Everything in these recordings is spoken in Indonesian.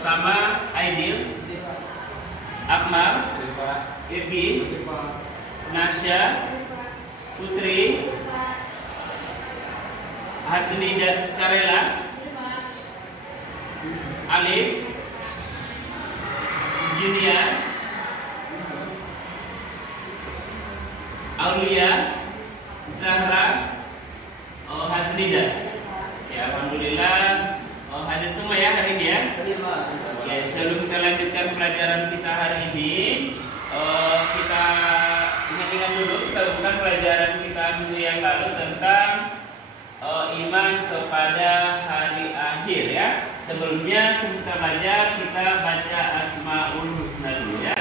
pertama Aidil, Akmal, Irgi, Nasya, Putri, Hasnida Sarela, Alif, Junia, Aulia, Zahra, Hasnida. Ya, alhamdulillah. Hadir semua ya hari ini ya. Ya, sebelum kita lanjutkan pelajaran kita hari ini, kita ingat-ingat dulu, kita bukan pelajaran kita minggu yang lalu tentang iman kepada hari akhir ya. Sebelumnya sebentar saja kita baca Asmaul Husna dulu ya.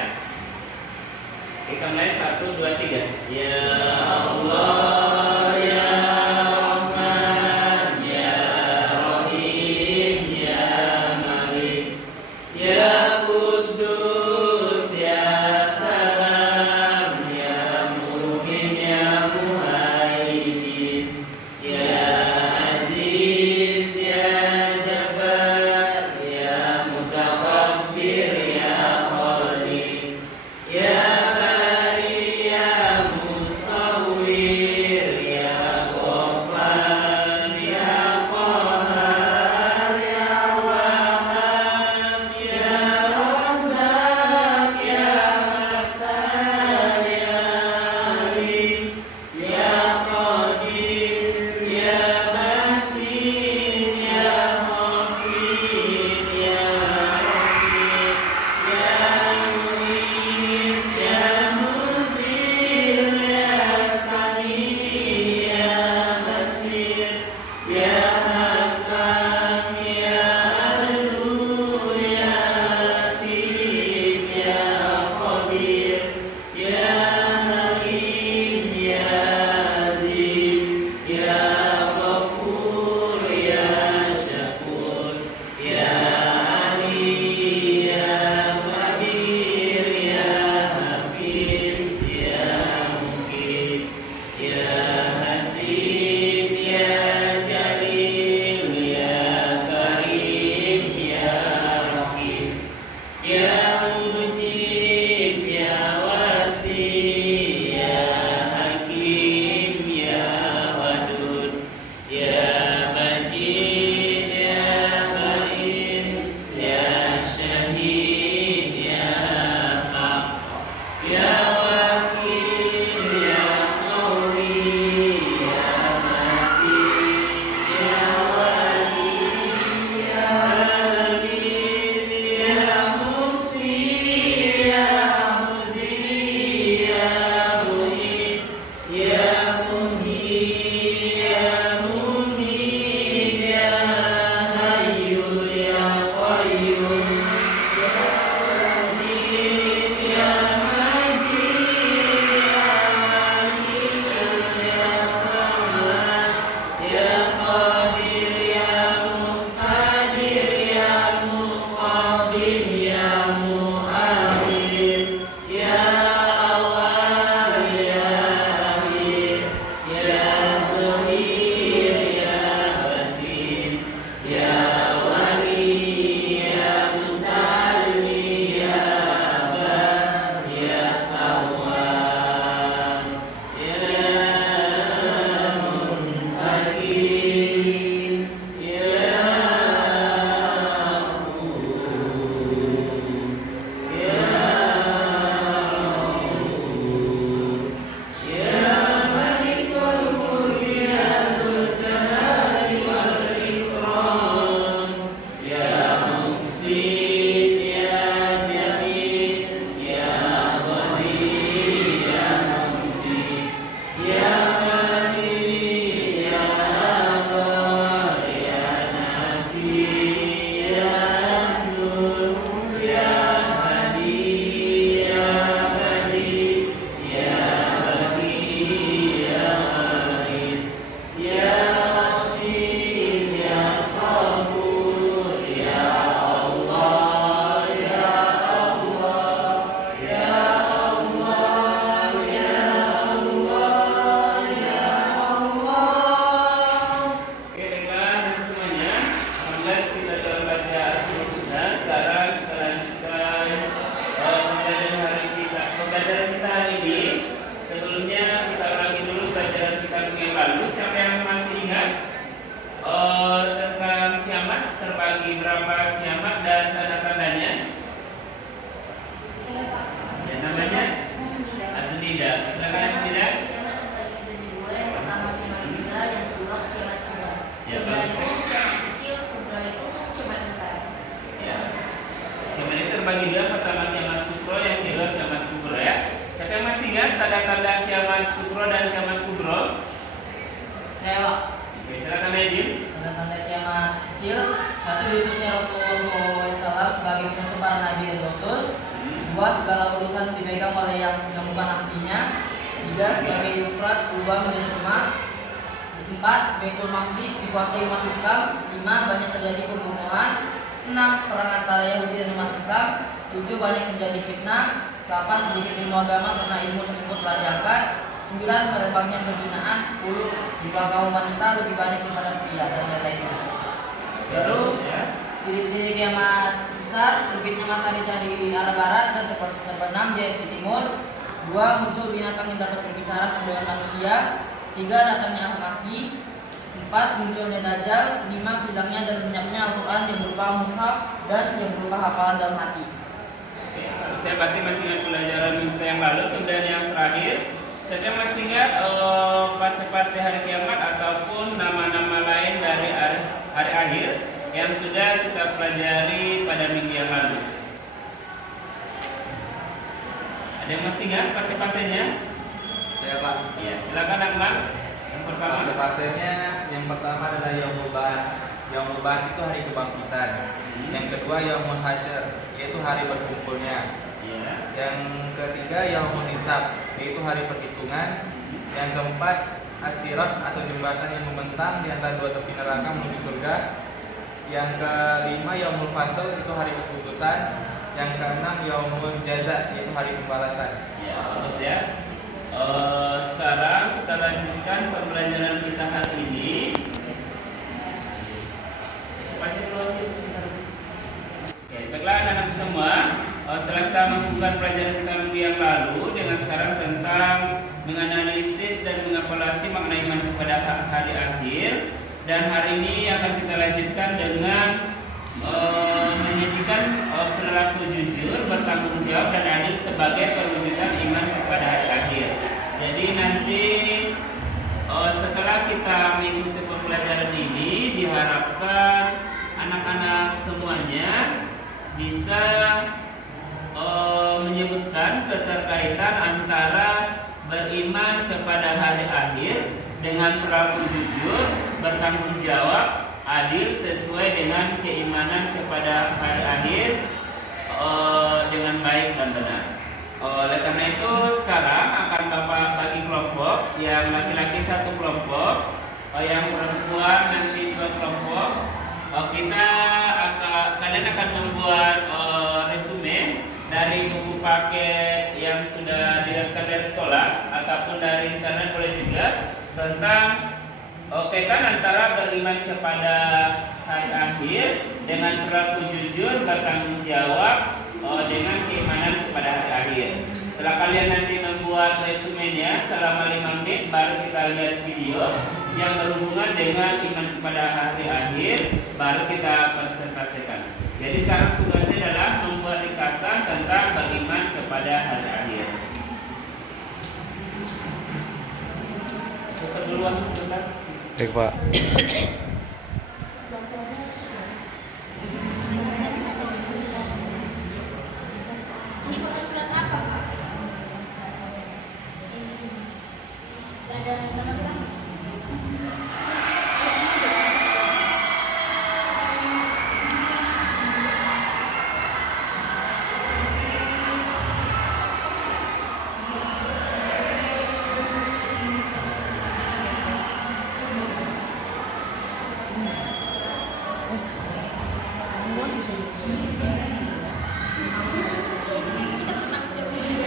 Kita mulai 1, 2, 3. Ya Allah ya Rahman ya Rahim ya Malik ya Quddus ya Salam ya Mu'min ya Muhaimin ya Aziz ya Jabbar ya Mutakabbir ya Khaliq ya Bari ya Musawwir tanda kiamat sugro dan kiamat kubro? Saya Pak. Oke, silakan Edil. Tanda-tanda kiamat kecil, satu diutusnya Rasulullah SAW sebagai penutup para nabi dan rasul. Dua, segala urusan dipegang oleh yang bukan artinya. Tiga, sebagai Yufrat berubah menjadi emas. Empat, Baitul Maqdis dikuasai umat Islam. Lima, banyak terjadi pembunuhan. Enam, perang antara Yahudi dan umat Islam. Tujuh, banyak terjadi fitnah. 8. Sedikit ilmu agama karena ilmu tersebut telah diangkat. 9. Merebaknya perzinahan. 10. Jumlah kaum wanita lebih banyak daripada pria dan lain-lainnya. Terus ciri-ciri kiamat besar: terbitnya matahari dari arah barat dan terbenam di timur. 2. Muncul binatang yang dapat berbicara dengan manusia. 3. Datangnya Al-Mahdi. 4. Munculnya Dajjal. 5. Hilangnya dan lenyapnya Al-Quran yang berupa mushaf dan yang berupa hafalan dalam hati. Saya berarti masih ingat pelajaran minggu yang lalu. Kemudian yang terakhir, saya masih ingat fase-fase hari kiamat ataupun nama-nama lain dari hari akhir yang sudah kita pelajari pada minggu yang lalu. Ada yang masih ingat fase-fasenya? Saya Pak. Ya, silakan Akmal. Yang pertama. Fase-fasenya yang pertama adalah Yaumul Ba'ats. Yaumul Ba'ats itu hari kebangkitan. Yang kedua Yaumul Hasyr, yaitu hari berkumpulnya. Yang ketiga Yaumul Hisab, yaitu hari perhitungan. Yang keempat As-Sirat atau jembatan yang membentang di antara dua tepi neraka menuju surga. Yang kelima Yaumul Fasl, itu hari keputusan. Yang keenam Yaumul Jaza, yaitu hari pembalasan. Ya, bagus ya. Sekarang kita lanjutkan pembelajaran kita hari ini. Baiklah anak-anak semua, setelah kita melakukan pelajaran kita minggu yang lalu dengan sekarang tentang menganalisis dan mengevaluasi makna iman kepada hari akhir, dan hari ini akan kita lanjutkan dengan menyajikan perilaku jujur, bertanggung jawab dan adil sebagai perwujudan iman kepada hari akhir. Jadi nanti setelah kita mengikuti pembelajaran ini, diharapkan anak-anak semuanya bisa menyebutkan keterkaitan antara beriman kepada hari akhir dengan perilaku jujur, bertanggung jawab, adil sesuai dengan keimanan kepada hari akhir dengan baik dan benar. Oleh karena itu sekarang akan Bapak bagi kelompok, yang laki-laki satu kelompok, yang perempuan nanti dua kelompok. Kalian akan membuat resume dari buku paket yang sudah didapatkan dari sekolah ataupun dari internet boleh juga, tentang kaitan antara beriman kepada hari akhir dengan perilaku jujur, bertanggung jawab dengan keimanan kepada hari akhir. Setelah kalian nanti membuat resumenya selama 5 menit, baru kita lihat video yang berhubungan dengan iman kepada hari akhir, baru kita presentasikan. Jadi sekarang tugasnya adalah membuat ringkasan tentang beriman kepada hari akhir. Sebelum sebentar. Baik Pak. Ini bukan surat apa, Pak? Ada nama surat? Kita bertanggung jawab.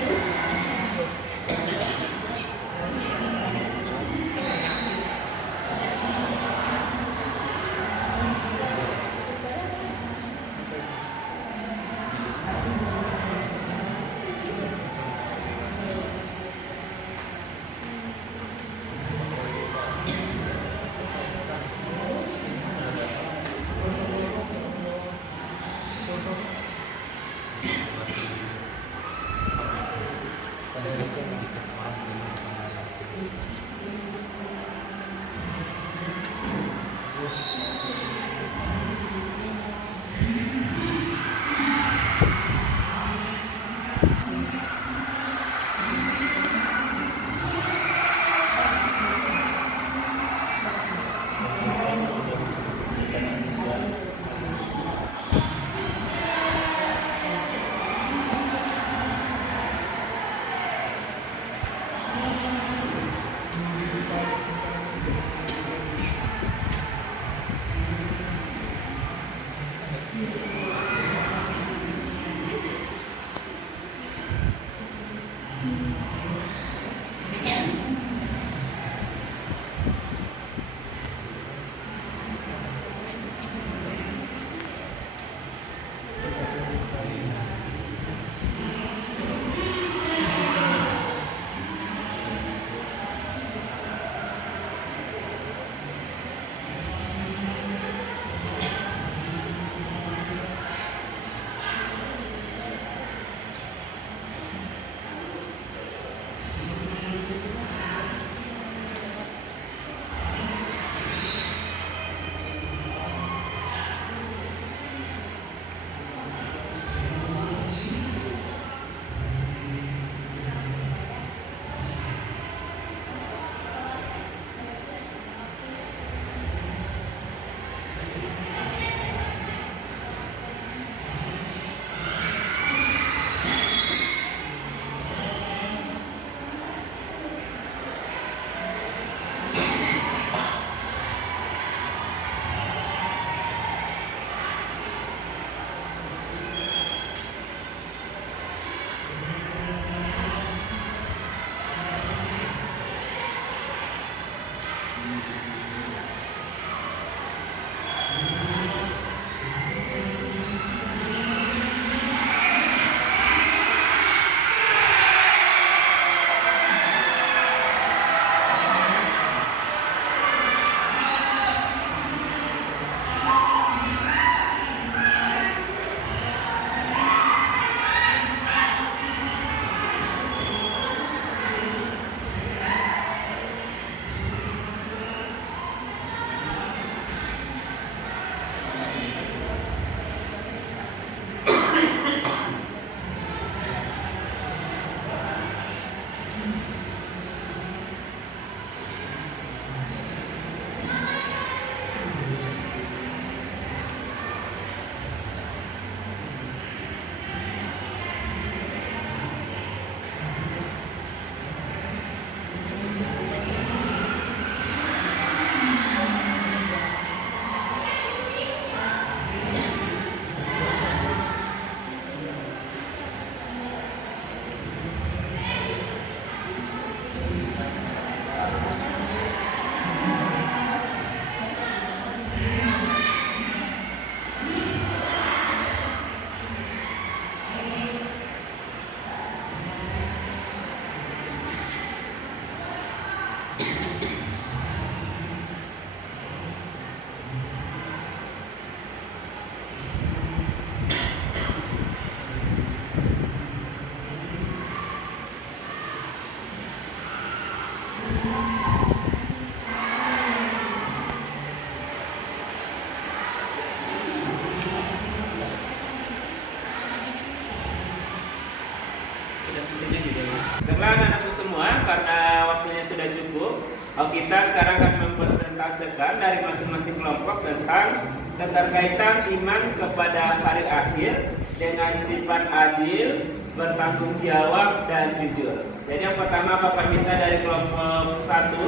Baiklah anak-anakku semua, karena waktunya sudah cukup, kita sekarang akan mempresentasikan dari masing-masing kelompok tentang keterkaitan iman kepada hari akhir dengan sifat adil, bertanggung jawab, dan jujur. Jadi yang pertama Bapak minta dari kelompok 1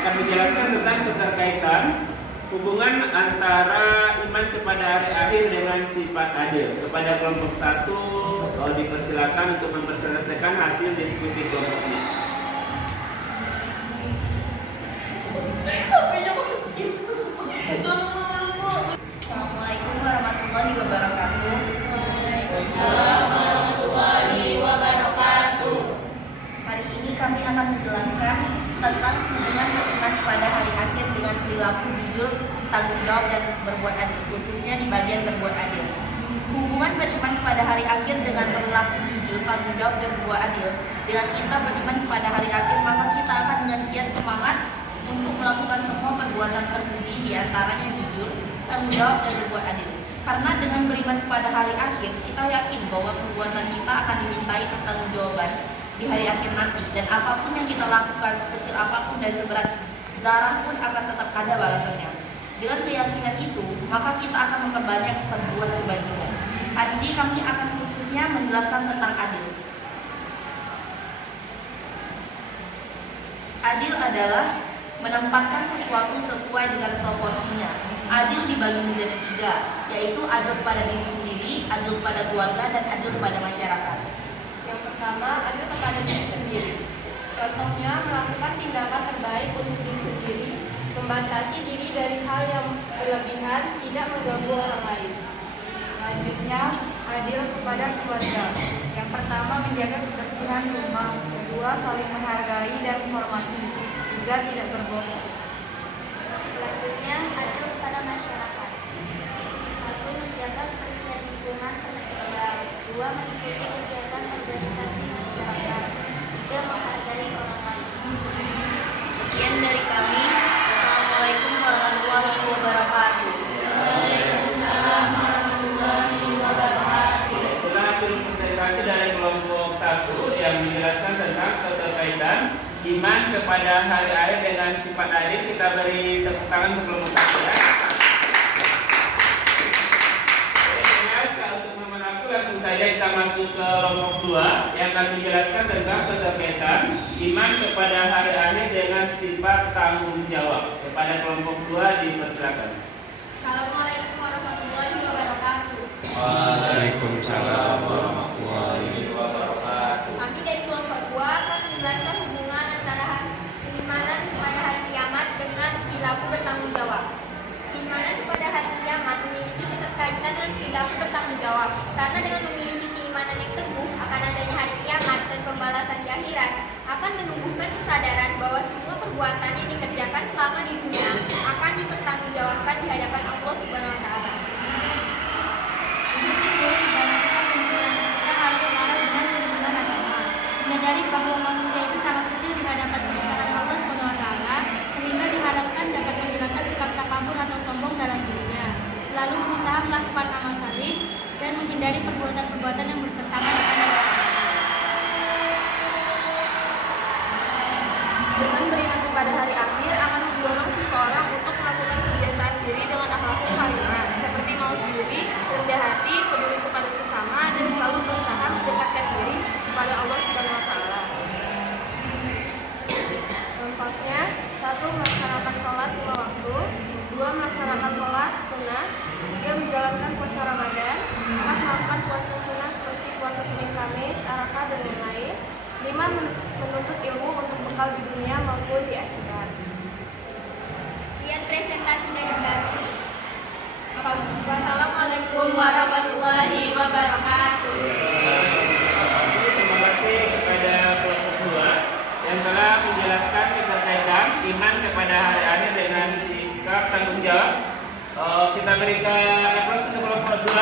akan menjelaskan tentang keterkaitan hubungan antara iman kepada hari akhir dengan sifat adil. Kepada kelompok 1 dipersilakan untuk mempresentasikan hasil diskusi kelompoknya. Assalamualaikum warahmatullahi wabarakatuh. Waalaikumsalam warahmatullahi wabarakatuh. Hari ini kami akan menjelaskan tentang hubungan beriman kepada hari akhir dengan perilaku jujur, tanggung jawab, dan berbuat adil, khususnya di bagian berbuat adil. Hubungan beriman kepada hari akhir dengan perilaku jujur, tanggung jawab, dan berbuat adil. Dengan kita beriman kepada hari akhir, maka kita akan dengan giat semangat untuk melakukan semua perbuatan terpuji, diantaranya jujur, tanggung jawab, dan berbuat adil. Karena dengan beriman kepada hari akhir, kita yakin bahwa perbuatan kita akan dimintai pertanggungjawaban di hari akhir nanti, dan apapun yang kita lakukan, sekecil apapun dan seberat zarah pun akan tetap ada balasannya. Dengan keyakinan itu, maka kita akan memperbanyak berbuat kebajikan. Hari ini kami akan khususnya menjelaskan tentang adil. Adil adalah menempatkan sesuatu sesuai dengan proporsinya. Adil dibagi menjadi 3, yaitu adil kepada diri sendiri, adil kepada keluarga, dan adil kepada masyarakat. Yang pertama, adil kepada diri sendiri. Contohnya, melakukan tindakan terbaik untuk diri sendiri, membatasi diri dari hal yang berlebihan, tidak mengganggu orang lain. Selanjutnya, adil kepada keluarga. Yang pertama, menjaga kebersihan rumah. Kedua, saling menghargai dan menghormati. Tiga, tidak berbohong. Selanjutnya, adil kepada masyarakat. 1. Menjaga kebersihan lingkungan tempat tinggal. 2. Mengikuti kegiatan organisasi masyarakat. 3. Menghargai orang lain. Sekian dari kami. Assalamualaikum warahmatullahi wabarakatuh. Waalaikumsalam warahmatullahi wabarakatuh. Itulah hasil presentasi dari kelompok 1 yang menjelaskan tentang keterkaitan iman kepada hari akhir dengan sifat adil. Kita beri tepuk tangan untuk kelompok 1 ya. Untuk teman aku langsung saja kita masuk ke kelompok 2 yang akan menjelaskan tentang keterkaitan iman kepada hari akhir dengan sifat tanggung jawab. Kepada kelompok 2 dipersilakan. Assalamualaikum warahmatullahi wabarakatuh. Waalaikumsalam warahmatullahi wabarakatuh. Kami dari kelompok 2 akan menjelaskan hubungan antara keimanan kepada hari kiamat dengan perilaku bertanggung jawab. Keimanan kepada hari kiamat memiliki keterkaitan dengan perilaku bertanggung jawab. Karena dengan memiliki keimanan yang teguh akan adanya hari kiamat dan pembalasan di akhirat akan menumbuhkan kesadaran bahwa semua perbuatan yang dikerjakan selama di dunia akan dipertanggungjawabkan di hadapan Allah Subhanahu wa taala. Begitu, segala sikap dan perilaku kita harus selaras dengan tuntunan agama. Menyadari bahwa manusia itu sangat kecil di hadapan kebesaran Allah SWT, sehingga diharapkan dapat menghilangkan sikap takabur atau sombong dalam dirinya. Selalu berusaha melakukan amal salih dan menghindari perbuatan-perbuatan yang bertentangan dengan agama. Dengan beriman kepada hari akhir akan mendorong seseorang untuk melakukan kebiasaan diri dengan akhlak karimah, seperti mau sendiri, rendah hati, peduli kepada sesama, dan selalu berusaha mendekatkan diri kepada Allah Subhanahu wa taala. Contohnya, 1. Melaksanakan sholat 5 waktu. 2. Melaksanakan sholat sunnah. 3. Menjalankan puasa Ramadan. 4. Melakukan puasa sunnah seperti puasa Senin Kamis, Arafah, dan lain-lain. 5. Menuntut ilmu untuk bekal di dunia maupun di akhirat. Sekian presentasi dari kami. Wassalamualaikum warahmatullahi wabarakatuh. Terima kasih kepada kelompok 2 yang telah menjelaskan keterkaitan iman kepada hari akhir dengan sikap tanggung jawab. Kita berikan aplaus untuk kelompok 2.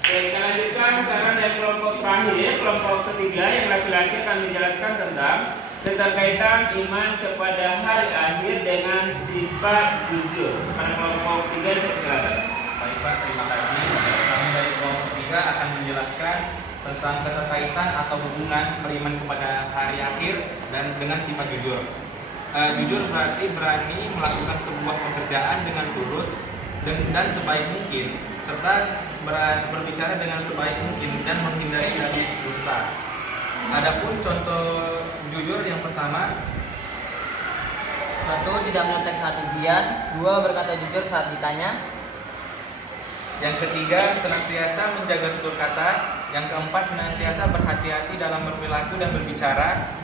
Oke, kita lanjutkan sekarang dari kelompok terakhir, kelompok ketiga yang laki-laki akan menjelaskan tentang keterkaitan iman kepada hari akhir dengan sifat jujur. Pada kelompok 3 dipersilakan. Baik Pak, terima kasih. Kami dari kelompok 3 akan menjelaskan tentang keterkaitan atau hubungan beriman kepada hari akhir dan dengan sifat jujur. Jujur berarti berani melakukan sebuah pekerjaan dengan tulus dan sebaik mungkin, serta berbicara dengan sebaik mungkin dan menghindari dari dusta. Adapun contoh jujur yang pertama, 1. Tidak menyontek saat ujian. 2. Berkata jujur saat ditanya. yang ketiga senantiasa menjaga tutur kata, yang keempat senantiasa berhati-hati dalam berperilaku dan berbicara.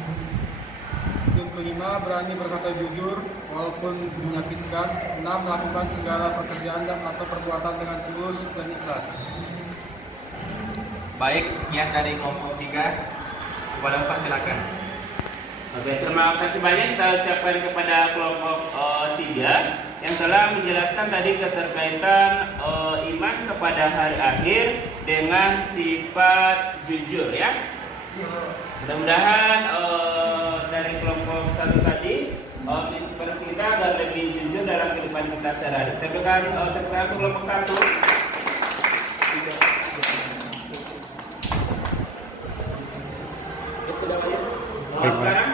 Yang kelima, berani berkata jujur walaupun menyakitkan. 6. Melakukan segala pekerjaan dan atau perbuatan dengan tulus dan ikhlas. Baik, sekian dari kelompok 3. Kepada Bapak silakan. Oke, terima kasih banyak kita ucapkan kepada kelompok 3 yang telah menjelaskan tadi keterkaitan iman kepada hari akhir dengan sifat jujur ya. Mudah-mudahan dari kelompok 1 tadi inspirasi kita agar lebih jujur dalam kehidupan kita sehari-hari. Tekan untuk kelompok 1. Oke, sudah banyak. Sekarang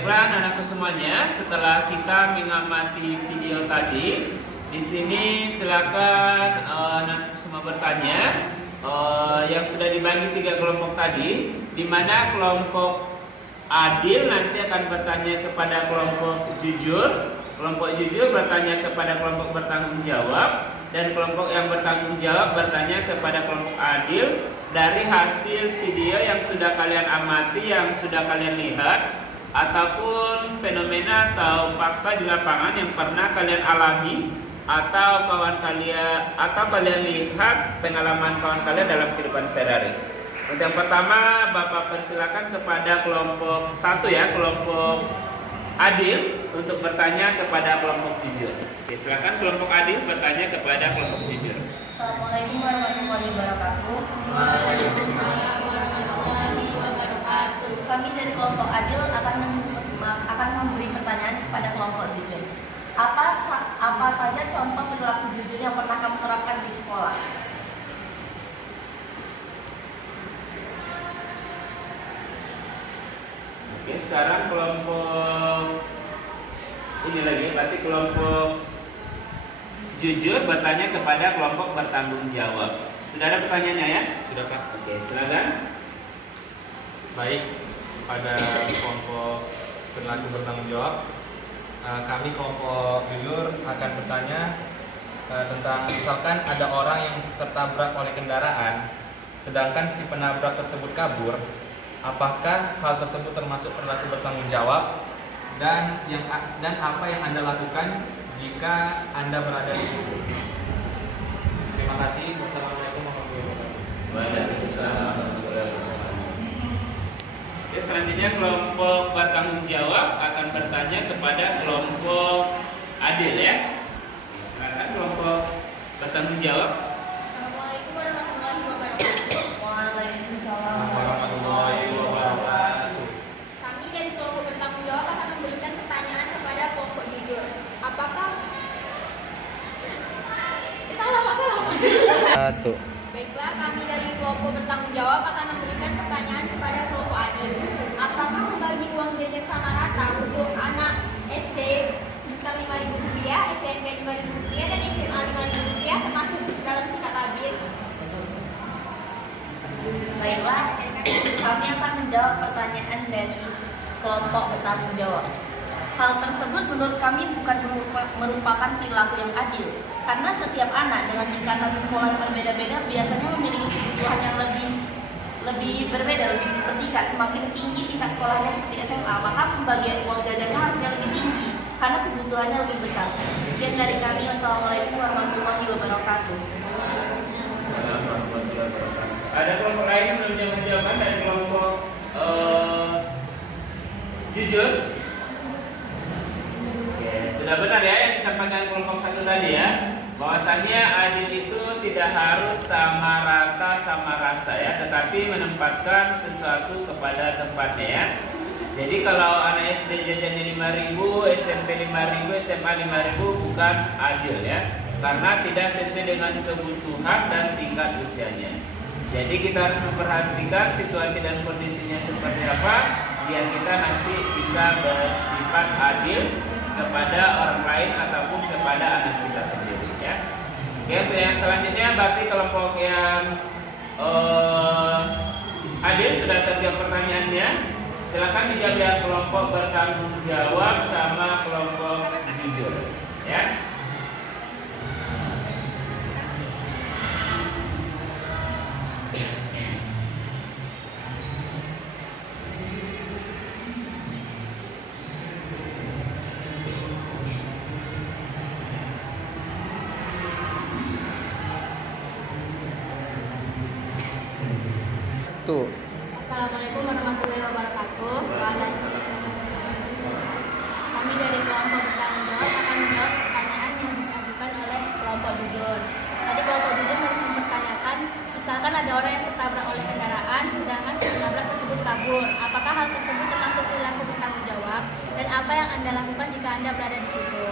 Baiklah anak-anakku semuanya, setelah kita mengamati video tadi, di sini silakan anak semua bertanya. Yang sudah dibagi 3 kelompok tadi, di mana kelompok adil nanti akan bertanya kepada kelompok jujur bertanya kepada kelompok bertanggung jawab, dan kelompok yang bertanggung jawab bertanya kepada kelompok adil dari hasil video yang sudah kalian amati, yang sudah kalian lihat, ataupun fenomena atau fakta di lapangan yang pernah kalian alami atau kalian lihat pengalaman kawan kalian dalam kehidupan sehari-hari. Untuk yang pertama, Bapak persilakan kepada kelompok 1 ya, kelompok adil untuk bertanya kepada kelompok jujur. Oke, silakan kelompok adil bertanya kepada kelompok jujur. Assalamualaikum warahmatullahi wabarakatuh. Waalaikumsalam warahmatullahi wabarakatuh. Kami dari kelompok adil akan memberi pertanyaan kepada kelompok jujur. Apa saja contoh perilaku jujur yang pernah kamu terapkan di sekolah? Oke, sekarang kelompok ini lagi, berarti kelompok jujur bertanya kepada kelompok bertanggung jawab. Sudah ada pertanyaannya ya? Sudah Pak. Oke, silakan. Baik, pada kelompok perilaku bertanggung jawab, kami kelompok jujur akan bertanya tentang misalkan ada orang yang tertabrak oleh kendaraan, sedangkan si penabrak tersebut kabur, apakah hal tersebut termasuk perilaku bertanggung jawab, dan apa yang Anda lakukan jika Anda berada di situ? Terima kasih. Wassalamualaikum warahmatullahi wabarakatuh. Waalaikumsalam warahmatullahi wabarakatuh. Oke, selanjutnya kelompok bertanggung jawab akan bertanya kepada kelompok adil ya. Silakan kelompok bertanggung jawab. Assalamualaikum warahmatullahi wabarakatuh. Waalaikumsalam Warahmatullahi wabarakatuh. Kami dari kelompok bertanggung jawab akan memberikan pertanyaan kepada kelompok jujur. Apakah salah Pak? Satu. Baiklah, kami dari kelompok bertanggung jawab akan memberikan pertanyaan kepada kelompok adil. Apakah membagi uang jajan sama rata untuk anak SD sebesar Rp5.000, SMP Rp5.000, dan SMA Rp5.000 termasuk dalam sikat tabir? Baiklah, kami akan menjawab pertanyaan dari kelompok bertanggung jawab. Hal tersebut menurut kami bukan merupakan perilaku yang adil, karena setiap anak dengan tingkatan sekolah yang berbeda-beda biasanya memiliki kebutuhan yang lebih berbeda, lebih bertingkat. Semakin tinggi tingkat sekolahnya seperti SMA, maka pembagian uang jajannya harusnya lebih tinggi karena kebutuhannya lebih besar. Sekian dari kami. Wassalamualaikum warahmatullahi wabarakatuh. Waalaikumsalam warahmatullahi wabarakatuh. Ada kelompok lain yang belum menjawabkan dari kelompok jujur? Oke, sudah benar ya yang disampaikan kelompok 1 tadi ya, bahwasannya adil itu tidak harus sama rata sama rasa ya, tetapi menempatkan sesuatu kepada tempatnya ya. Jadi kalau anak SD jajannya 5.000, SMP 5.000, SMA 5.000 bukan adil ya, karena tidak sesuai dengan kebutuhan dan tingkat usianya. Jadi kita harus memperhatikan situasi dan kondisinya seperti apa, biar kita nanti bisa bersifat adil kepada orang lain ataupun kepada anak kita sendiri ya. Oke, untuk yang selanjutnya berarti kelompok yang adil sudah terjawab pertanyaannya. Silakan dijawab yang kelompok bertanggung jawab sama kelompok jujur ya. Tuh. Assalamualaikum warahmatullahi wabarakatuh. Kami dari kelompok bertanggung jawab akan menjawab pertanyaan yang diajukan oleh kelompok jujur. Tadi kelompok jujur mempertanyakan, misalkan ada orang yang tertabrak oleh kendaraan, sedangkan si penabrak tersebut kabur. Apakah hal tersebut termasuk perilaku bertanggung jawab? Dan apa yang Anda lakukan jika Anda berada di situ?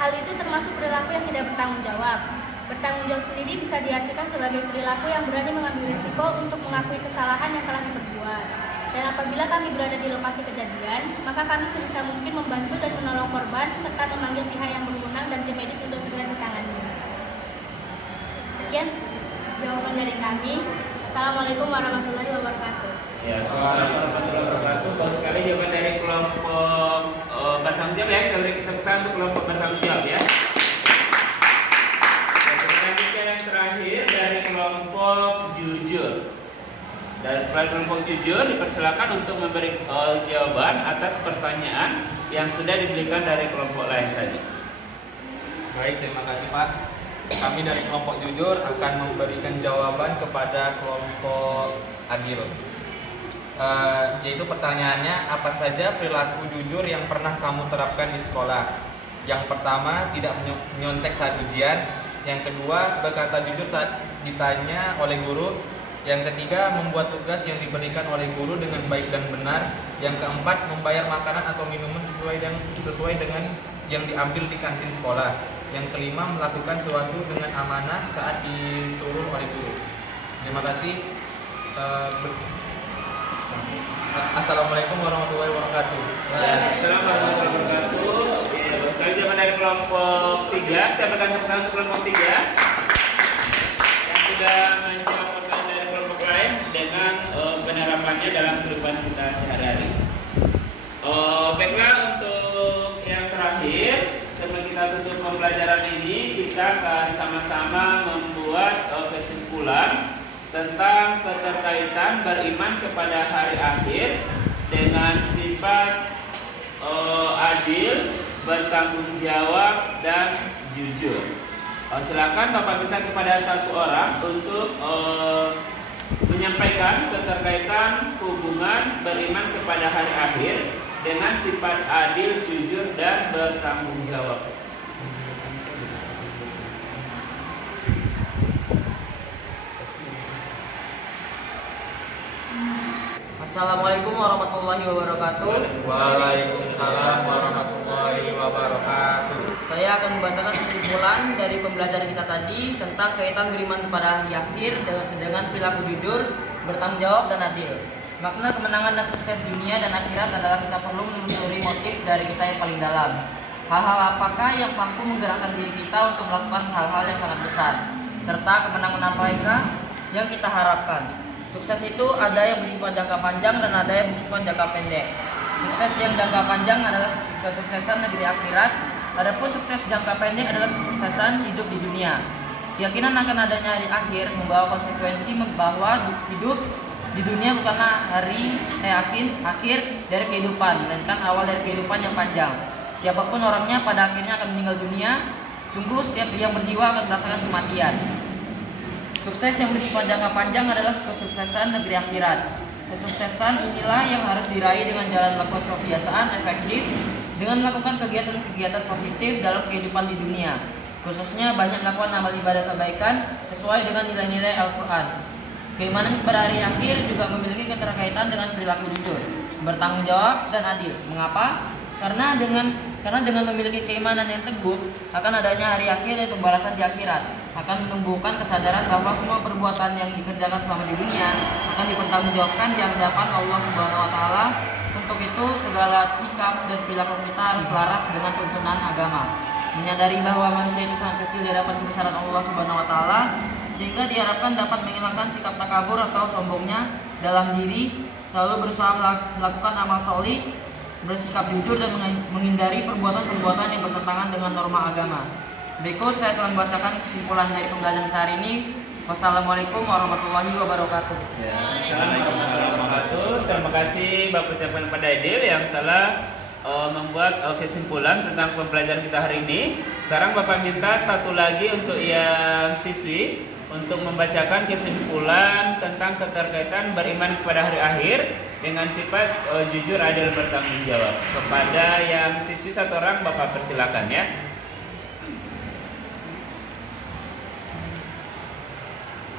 Hal itu termasuk perilaku yang tidak bertanggung jawab. Bertanggung jawab sendiri bisa diartikan sebagai perilaku yang berani mengambil risiko untuk mengakui kesalahan yang telah diperbuat. Dan apabila kami berada di lokasi kejadian, maka kami sebisa mungkin membantu dan menolong korban serta memanggil pihak yang berwenang dan tim medis untuk segera ditangani. Sekian jawaban dari kami. Assalamualaikum warahmatullahi wabarakatuh. Ya, warahmatullahi wabarakatuh. Bagus sekali jawaban dari kelompok bertanggung jawab ya. Kita beri tepuk tangan untuk kelompok bertanggung jawab ya. Selanjutnya yang terakhir dari kelompok jujur. Dari kelompok jujur dipersilakan untuk memberi jawaban atas pertanyaan yang sudah diberikan dari kelompok lain tadi. Baik, terima kasih Pak. Kami dari kelompok jujur akan memberikan jawaban kepada kelompok adil. Yaitu pertanyaannya, apa saja perilaku jujur yang pernah kamu terapkan di sekolah? Yang pertama, tidak menyontek saat ujian. Yang kedua, berkata jujur saat ditanya oleh guru. Yang ketiga, membuat tugas yang diberikan oleh guru dengan baik dan benar. Yang keempat, membayar makanan atau minuman sesuai dengan yang diambil di kantin sekolah. Yang kelima, melakukan sesuatu dengan amanah saat disuruh oleh guru. Terima kasih. Assalamualaikum warahmatullahi wabarakatuh. Assalamualaikum warahmatullahi wabarakatuh. Oke, selanjutnya dari kelompok 3, kita berikan tepuk tangan untuk kelompok 3 yang sudah menjawab pertanyaan dari kelompok lain dengan penerapannya dalam kehidupan kita sehari-hari. Baiklah, untuk yang terakhir, sebelum kita tutup pembelajaran ini, kita akan sama-sama membuat kesimpulan tentang keterkaitan beriman kepada hari akhir dengan sifat adil, bertanggung jawab, dan jujur. Silakan Bapak minta kepada satu orang untuk menyampaikan keterkaitan hubungan beriman kepada hari akhir dengan sifat adil, jujur, dan bertanggung jawab. Assalamualaikum warahmatullahi wabarakatuh. Waalaikumsalam warahmatullahi wabarakatuh. Saya akan membacakan kesimpulan dari pembelajaran kita tadi tentang kaitan beriman kepada hari akhir dengan perilaku jujur, bertanggung jawab, dan adil. Makna kemenangan dan sukses dunia dan akhirat adalah kita perlu menelusuri motif dari kita yang paling dalam. Hal-hal apakah yang mampu menggerakkan diri kita untuk melakukan hal-hal yang sangat besar, serta kemenangan apakah yang kita harapkan. Sukses itu ada yang bersifat jangka panjang dan ada yang bersifat jangka pendek. Sukses yang jangka panjang adalah kesuksesan negeri akhirat, adapun sukses jangka pendek adalah kesuksesan hidup di dunia. Keyakinan akan adanya hari akhir membawa konsekuensi bahwa hidup di dunia bukanlah akhir dari kehidupan, melainkan awal dari kehidupan yang panjang. Siapapun orangnya pada akhirnya akan meninggal dunia. Sungguh setiap yang berjiwa akan merasakan kematian. Sukses yang bersifat jangka panjang adalah kesuksesan negeri akhirat. Kesuksesan inilah yang harus diraih dengan jalan melakukan kebiasaan efektif, dengan melakukan kegiatan-kegiatan positif dalam kehidupan di dunia, khususnya banyak melakukan amal ibadah kebaikan sesuai dengan nilai-nilai Al-Quran. Keimanan kepada hari akhir juga memiliki keterkaitan dengan perilaku jujur, bertanggung jawab, dan adil. Mengapa? Karena dengan memiliki keimanan yang teguh akan adanya hari akhir dan pembalasan di akhirat, akan menumbuhkan kesadaran bahwa semua perbuatan yang dikerjakan selama di dunia akan dipertanggungjawabkan di hadapan Allah Subhanahu wa taala. Untuk itu segala sikap dan perilaku kita harus selaras dengan tuntunan agama. Menyadari bahwa manusia itu sangat kecil di hadapan kebesaran Allah Subhanahu wa taala, sehingga diharapkan dapat menghilangkan sikap takabur atau sombongnya dalam diri, selalu berusaha melakukan amal sholih, bersikap jujur, dan menghindari perbuatan-perbuatan yang bertentangan dengan norma agama. Berikut saya telah membacakan kesimpulan dari pembelajaran kita hari ini. Wassalamualaikum warahmatullahi wabarakatuh. Assalamualaikum warahmatullahi wabarakatuh. Terima kasih Bapak ucapkan pada Aidil yang telah membuat kesimpulan tentang pembelajaran kita hari ini. Sekarang Bapak minta satu lagi untuk yang siswi untuk membacakan kesimpulan tentang keterkaitan beriman kepada hari akhir dengan sifat jujur, adil, bertanggung jawab. Kepada yang siswi satu orang, Bapak persilakan ya.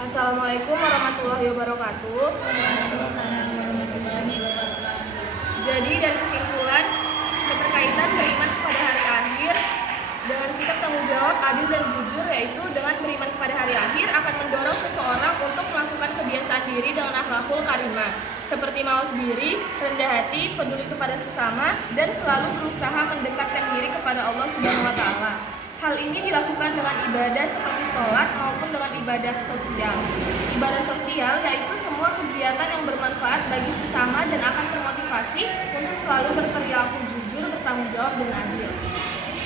Assalamualaikum warahmatullahi wabarakatuh. Waalaikumsalam warahmatullahi wabarakatuh. Jadi dari kesimpulan keterkaitan beriman kepada hari akhir dengan sikap tanggung jawab, adil, dan jujur, yaitu dengan beriman kepada hari akhir akan mendorong seseorang untuk melakukan kebiasaan diri dengan akhlakul karimah, seperti seperti mawas diri, rendah hati, peduli kepada sesama, dan selalu berusaha mendekatkan diri kepada Allah Subhanahu wa Ta'ala. Hal ini dilakukan dengan ibadah seperti sholat maupun dengan ibadah sosial. Ibadah sosial yaitu semua kegiatan yang bermanfaat bagi sesama dan akan termotivasi untuk selalu berperilaku jujur, bertanggung jawab, dan adil.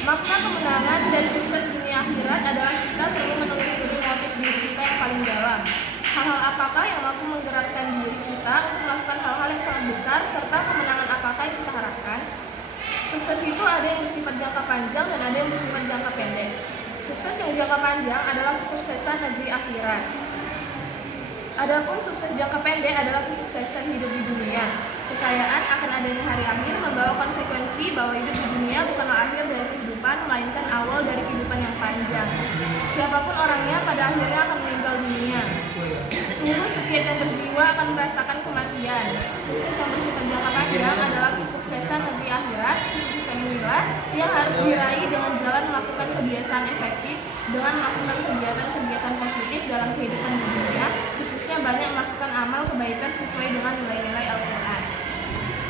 Makna kemenangan dan sukses dunia akhirat adalah kita perlu menelusuri motif diri kita yang paling dalam. Hal-hal apakah yang mampu menggerakkan diri kita untuk melakukan hal-hal yang sangat besar, serta kemenangan apakah yang kita harapkan? Sukses itu ada yang bersifat jangka panjang dan ada yang bersifat jangka pendek. Sukses yang jangka panjang adalah kesuksesan negeri akhirat. Adapun sukses jangka pendek adalah kesuksesan hidup di dunia. Kekayaan akan adanya hari akhir membawa konsekuensi bahwa hidup di dunia bukanlah akhir dari kehidupan, melainkan awal dari kehidupan yang panjang. Siapapun orangnya pada akhirnya akan meninggal dunia. Sungguh setiap yang berjiwa akan merasakan kematian. Sukses yang bersifat jangka panjang adalah kesuksesan negeri akhirat. Kesuksesan inilah yang harus diraih dengan jalan melakukan kebiasaan efektif, dengan melakukan kegiatan-kegiatan positif dalam kehidupan di dunia, khususnya banyak melakukan amal kebaikan sesuai dengan nilai-nilai Al-Quran.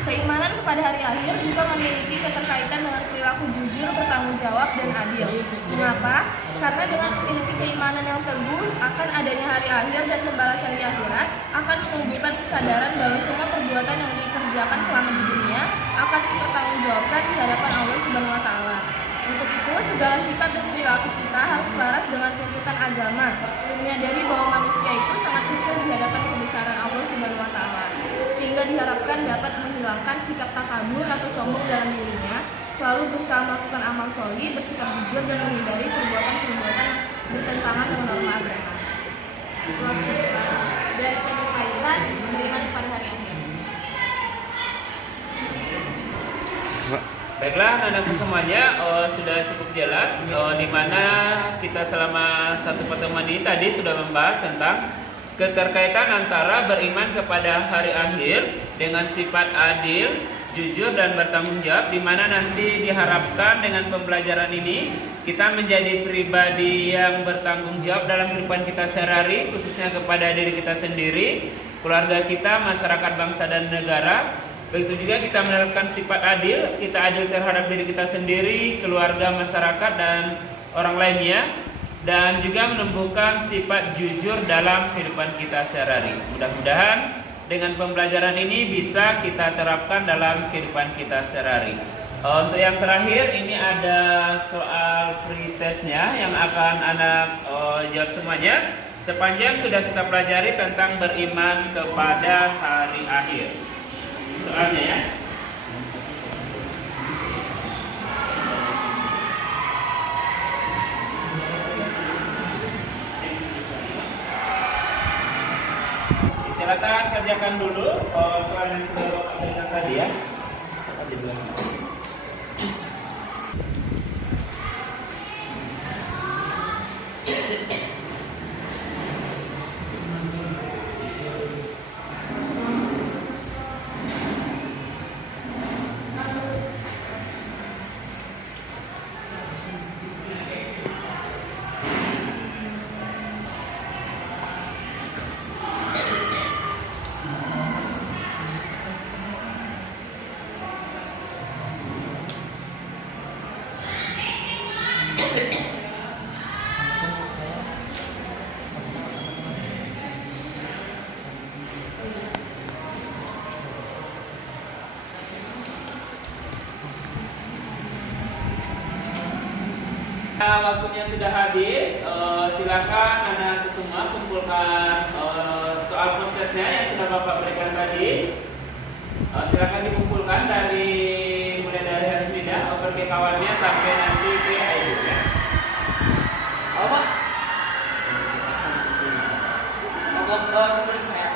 Keimanan kepada hari akhir juga memiliki keterkaitan dengan perilaku jujur, bertanggung jawab, dan adil. Mengapa? Karena dengan memiliki keimanan yang teguh akan adanya hari akhir dan pembalasan di akhirat akan menumbuhkan kesadaran bahwa semua perbuatan yang dikerjakan selama di dunia akan dipertanggungjawabkan di hadapan Allah Subhanahu wa Ta'ala. Untuk itu, segala sifat dan perilaku kita harus selaras dengan tuntutan agama, menyadari bahwa manusia itu sangat kecil di hadapan kebesaran Allah Subhanahu wa Ta'ala, sehingga diharapkan dapat menghilangkan sikap takabur atau sombong dalam dirinya, selalu berusaha melakukan amal sholih, bersikap jujur, dan menghindari perbuatan-perbuatan yang bertentangan dengan norma agama. Itulah sifat dan keterkaitan beriman pada hari akhir. Baiklah anak-anakku semuanya, sudah cukup jelas di mana kita selama satu pertemuan ini tadi sudah membahas tentang keterkaitan antara beriman kepada hari akhir dengan sifat adil, jujur, dan bertanggung jawab, di mana nanti diharapkan dengan pembelajaran ini kita menjadi pribadi yang bertanggung jawab dalam kehidupan kita sehari-hari, khususnya kepada diri kita sendiri, keluarga kita, masyarakat, bangsa, dan negara. Begitu juga kita menerapkan sifat adil, kita adil terhadap diri kita sendiri, keluarga, masyarakat, dan orang lainnya, dan juga menumbuhkan sifat jujur dalam kehidupan kita sehari-hari. Mudah-mudahan dengan pembelajaran ini bisa kita terapkan dalam kehidupan kita sehari-hari. Untuk yang terakhir, ini ada soal pretestnya yang akan anak jawab semuanya. Sepanjang sudah kita pelajari tentang beriman kepada hari akhir. Soalnya ya. Silakan kerjakan dulu soal yang sudah Bapak berikan tadi ya. Waktunya sudah habis, silakan anak semua kumpulkan soal prosesnya yang sudah Bapak berikan tadi. Silakan dikumpulkan mulai dari Hasmida, ke kawannya sampai nanti ke Ayu ya. Apa? Saya.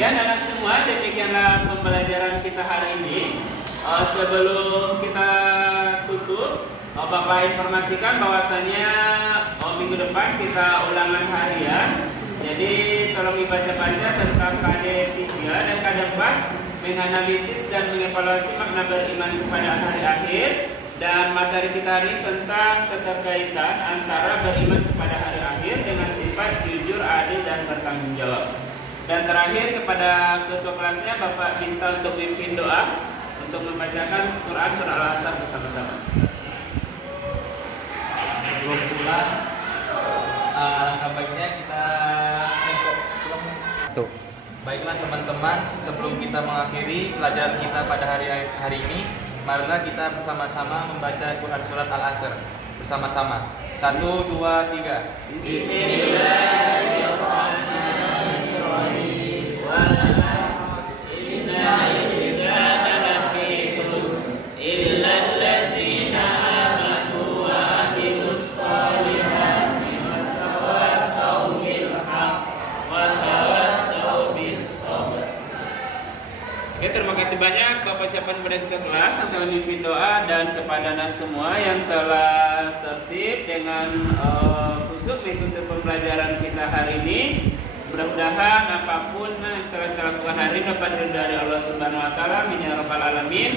Ya, anak semua, demikianlah pembelajaran kita hari ini. Sebelum kita tutup, Bapak informasikan bahwasanya minggu depan kita ulangan harian. Jadi tolong dibaca-baca tentang KD 3 dan KD 4, menganalisis dan mengevaluasi makna beriman kepada hari akhir. Dan materi kita hari ini tentang keterkaitan antara beriman kepada hari akhir dengan sifat jujur, adil, dan bertanggung jawab. Dan terakhir kepada ketua kelasnya Bapak minta untuk memimpin doa untuk membacakan Quran surah Al-Asr bersama-sama. Sebelum pulang, alangkah baiknya kita Baiklah teman-teman, sebelum kita mengakhiri pelajaran kita pada hari ini, marilah kita bersama-sama membaca Quran surat Al-Asr bersama-sama. 1, 2, 3. Bismillahirrahmanirrahim. Wal 'asr innal insana lafi khusr illa allazina amanu wa 'amilus shalihati wa tawassaw bil haqq wa tawassaw bis sabr. Oke, terima kasih banyak Bapak ucapan kepada ketua kelas yang telah memimpin doa dan kepada Anda semua yang telah tertib dengan khusyuk mengikuti pembelajaran kita hari ini. Mudah-mudahan apapun yang telah kita lakukan hari ini dapat diridhai dari Allah Subhanahu wa taala. Amin ya rabbal alamin.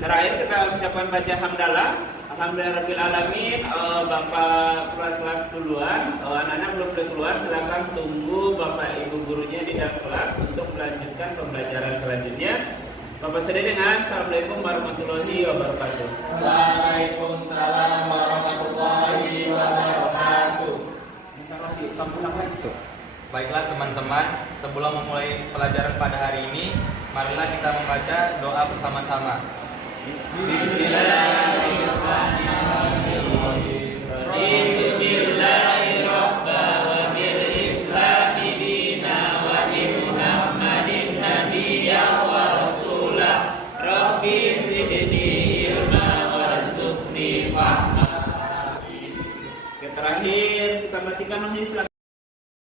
Terakhir kita ucapkan baca hamdalah. Alhamdulillahirabbil alamin. Bapak keluar kelas duluan. Anak-anak belum boleh keluar, silakan tunggu Bapak Ibu gurunya di dalam kelas untuk melanjutkan pembelajaran selanjutnya. Bapak sudah dengan Assalamualaikum warahmatullahi wabarakatuh. Waalaikumsalam warahmatullahi wabarakatuh. Baiklah teman-teman, sebelum memulai pelajaran pada hari ini, marilah kita membaca doa bersama-sama. Bismillahirrahmanirrahim. Raditu billahi rabba wa bil islami dina wa bi Muhammadin nabiyya wa rasulah. Rabbi zidni ilma warzuqni fahma. Terakhir kita matikan silakan.